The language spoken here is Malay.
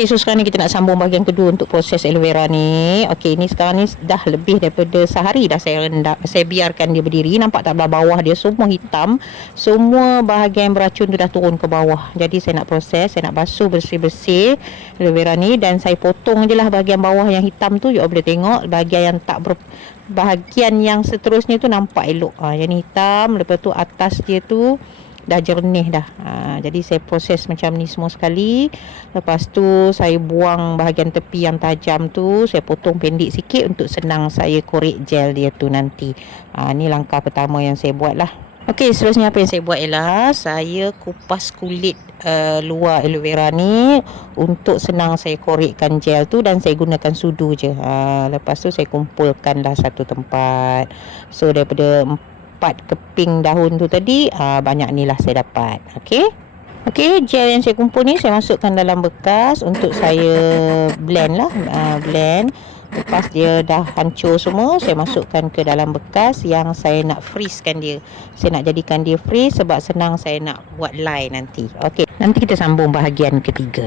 Okey, so sekarang ni kita nak sambung bahagian kedua untuk proses aloe vera ni. Okey, ni sekarang ni dah lebih daripada sehari dah saya biarkan dia berdiri. Nampak tak belah bawah dia semua hitam. Semua bahagian beracun tu dah turun ke bawah. Jadi saya nak proses, saya nak basuh bersih-bersih aloe vera ni dan saya potong je lah bahagian bawah yang hitam tu. You all boleh tengok bahagian yang bahagian yang seterusnya tu nampak elok. Yang ni hitam, lepas tu atas dia tu dah jernih dah. Jadi saya proses macam ni semua sekali. Lepas tu saya buang bahagian tepi yang tajam tu, saya potong pendek sikit untuk senang saya korek gel dia tu nanti. Ni langkah pertama yang saya buat lah. Okey, seterusnya apa yang saya buat ialah saya kupas kulit luar aloe vera ni untuk senang saya korekkan gel tu, dan saya gunakan sudu je. Lepas tu saya kumpulkan dah satu tempat. So daripada 4 keping daun tu tadi, banyak ni lah saya dapat. Okey, gel yang saya kumpul ni saya masukkan dalam bekas untuk saya blend lah. Blend. Lepas dia dah hancur semua, saya masukkan ke dalam bekas yang saya nak freezekan dia. Saya nak jadikan dia freeze sebab senang saya nak buat line nanti. Okey, nanti kita sambung bahagian ketiga.